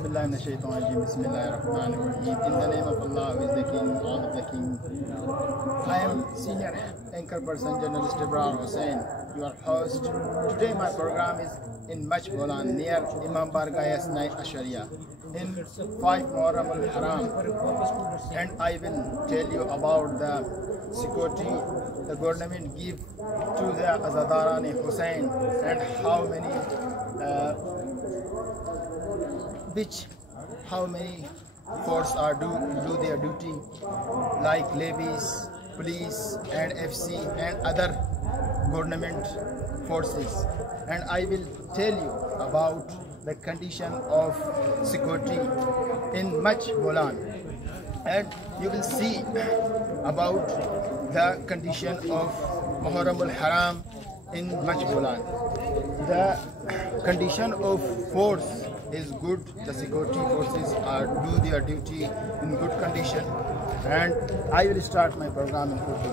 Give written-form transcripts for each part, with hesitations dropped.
Bismillahirrahmanirrahim. Bismillahirrahmanirrahim. In the name of Allah, who is the King, all of the King. I am senior anchor person, journalist Ibrar Hussain, your host. Today my program is in Mach Bolan, near Imam Bargah Yasnai Ashariya, in 5 Muharram al-Haram. And I will tell you about the security the government give to the Azadarani Hussain and how many force are do their duty, like levies, police and FC and other government forces. And I will tell you about the condition of security in Mach Bolan, and you will see about the condition of Muharram al-Haram in Mach Bolan. The condition of force is good. The security forces do their duty in good condition, and I will start my program in Urdu.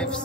FC,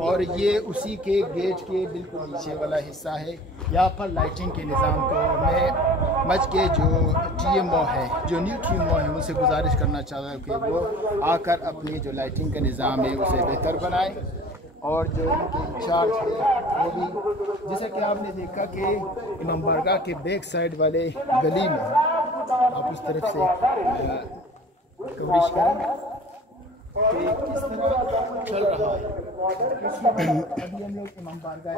اور یہ اسی کے get کے بالکل نیچے والا حصہ ہے. یہاں پر لائٹنگ کے نظام کو میں مچ کے جو ٹی ایم او ہے, جو نیو ٹی ایم او ہے, ان سے گزارش کرنا چاہتا ہوں کہ وہ آ کر اپنی جو لائٹنگ کا نظام ہے اسے بہتر بنائے. اور جو ان کے انچارج ہے وہ بھی, جیسا کہ آپ نے دیکھا کہ امام بارگاہ کے بیک سائڈ والے گلی میں آپ اس طرف سے کوریج کریں کہ کس طرح چل رہا ہے. ابھی ہم لوگ امام بارگاہ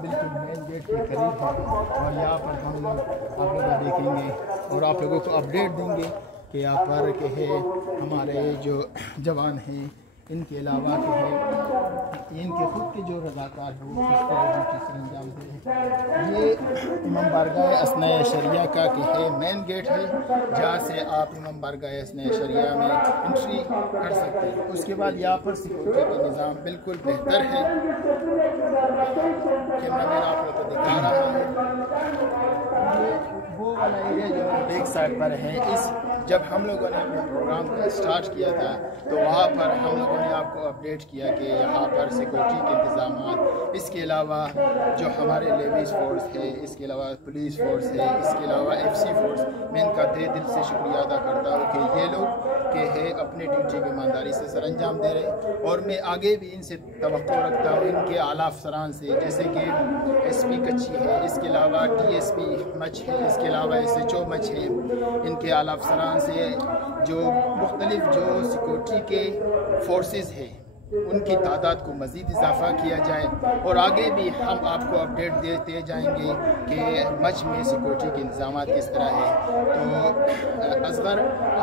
بالکل مین گیٹ کے قریب ہیں اور یہاں پر ہم لوگ آپ لوگ دیکھیں گے اور آپ لوگوں کو اپڈیٹ دیں گے کہ یہاں پر کہ ہے ہمارے جو جوان ہیں, ان کے علاوہ کہ ہے ان کے خود کے جو رضاکار ہیں وہ کس طرح ڈیوٹی سر انجام دے رہے ہیں. یہ امام بارگاہ اثناء شریعہ کا کہ ہے مین گیٹ ہے جہاں سے آپ امام بارگاہ اثناء شریعہ میں انٹری کر سکتے ہیں. اس کے بعد یہاں پر سیکورٹی کا نظام بالکل بہتر ہے. کیمرہ مین آپ لوگ کو دکھا رہا ہے وہ والا ایریا جو بیک سائڈ پر ہے. جب ہم لوگوں نے اپنے پروگرام کو اسٹارٹ کیا تھا تو وہاں پر ہم لوگوں نے آپ کو اپڈیٹ کیا کہ یہاں پر سیکورٹی کے انتظامات, اس کے علاوہ جو ہمارے لیڈیز فورس ہے, اس کے علاوہ پولیس فورس ہے, اس کے علاوہ ایف سی فورس, میں ان کا دل سے شکریہ ادا کرتا ہوں کہ یہ لوگ کہ ہے اپنے ڈیوٹی کو ایمانداری سے سر انجام دے رہے. اور میں آگے بھی ان سے توقع رکھتا ہوں ان کے اعلیٰ افسران سے, جیسے کہ ایس پی کچی ہے, اس کے علاوہ ڈی ایس پی مچ ہے, اس کے علاوہ ایس ایچ او مچ ہے, ان کے اعلیٰ افسران سے جو مختلف جو سیکورٹی کے فورسز ہیں ان کی تعداد کو مزید اضافہ کیا جائے. اور آگے بھی ہم آپ کو اپڈیٹ دیتے جائیں گے کہ مچ میں سیکورٹی کے انتظامات کس طرح ہے. تو اصغر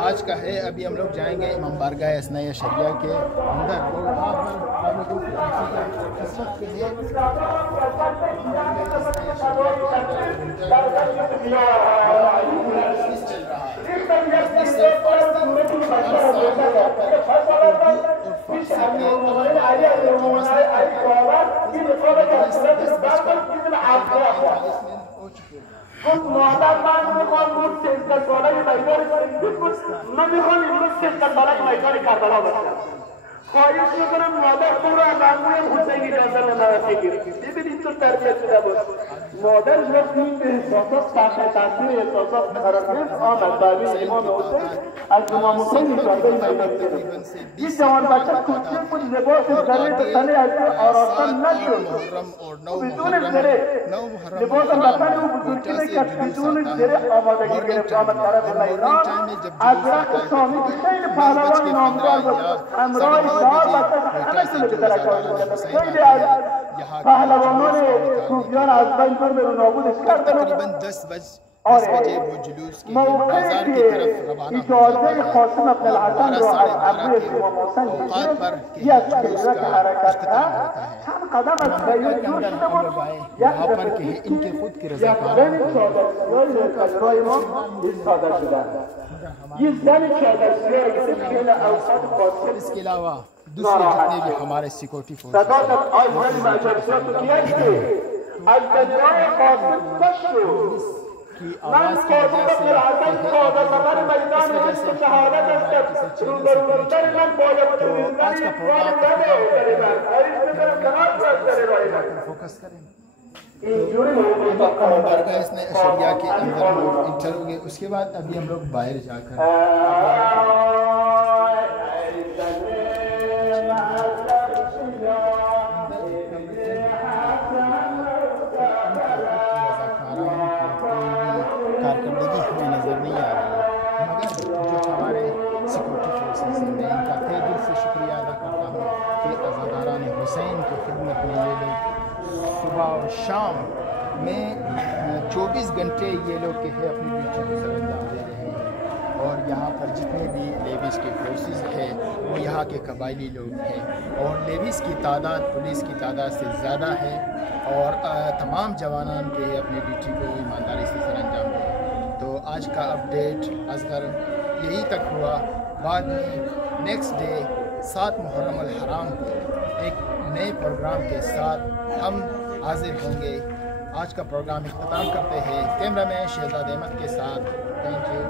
آج کا ہے, ابھی ہم لوگ جائیں گے امام بارگاہ اثناء شریعہ کے اندر اور وہاں پر ہم لوگوں کو اس وقت کے لیے چل رہا خواهش میکنم مادر تو رو از انگوی حسینی اجازه بگیره. ببینید تو تربیت شده بود. مادر وقتی به احساسات تحت تاثیر احساسات قرار گرفت آمد برای امام حسین از امام حسین اجازه میگیره. این جوان بچه کوچک بود, لباس زره به تنه از آراسته نشد. بدون زره لباس وطن او بزرگی نکرد, بدون زره آمادگی گرفت آمد طرف میدان. از رخت سامی خیلی پهلوان نامدار بود, همراه خیلی از پهلوانان صوفیان از بین بر نابودش کردن. موقعی که اجازه قاسم بن الحسن رو از ابوی امام حسین بگیرد یک کلیوک حرکت کرد, چند قدم از بیرون جور شده بود, یک زن چادرسیای ما ایستاده شدند. یہ زن چادرسیای که خیلی اوقات قاسم اس کے علاوہ دوسرے جتنے بھی ہمارے سیکورٹی فورس صداقت آج زن چادرسیای تو کیا ہے از دنیای قاسم کشت من قاسم بن الحسن قادر میدان عشق شهادت است روبروتر من باید زندگی وارد نده من کنار فوکس کریں. امام بارگاہ اثناء شریعہ کے اندر انٹر ہو گئے. اس کے بعد ابھی ہم لوگ باہر جا کر کارکردگی ہمیں نظر نہیں آ رہی ہے, مگر جو ہمارے سیکورٹی فورسز ہیں میں ان کا تہ دل سے شکریہ ادا کرتا ہوں کہ عزاداران حسین کی خدمت میں یہ لوگ صبح اور شام میں 24 گھنٹے یہ لوگ کہ ہے اپنی ڈیوٹی کو سر انجام دے رہے ہیں. اور یہاں پر جتنے بھی لیویز کے فورسز ہیں وہ یہاں کے قبائلی لوگ ہیں اور لیویز کی تعداد پولیس کی تعداد سے زیادہ ہے اور تمام جوانان کے اپنی ڈیوٹی کو ایمانداری سے سر انجام دیں. تو آج کا اپڈیٹ اصغر یہی تک ہوا. بعد میں نیکسٹ ڈے 7 محرم الحرام کو ایک نئے پروگرام کے ساتھ ہم حاضر ہوں گے. آج کا پروگرام اختتام کرتے ہیں کیمرہ مین شہزاد احمد کے ساتھ. Thank you.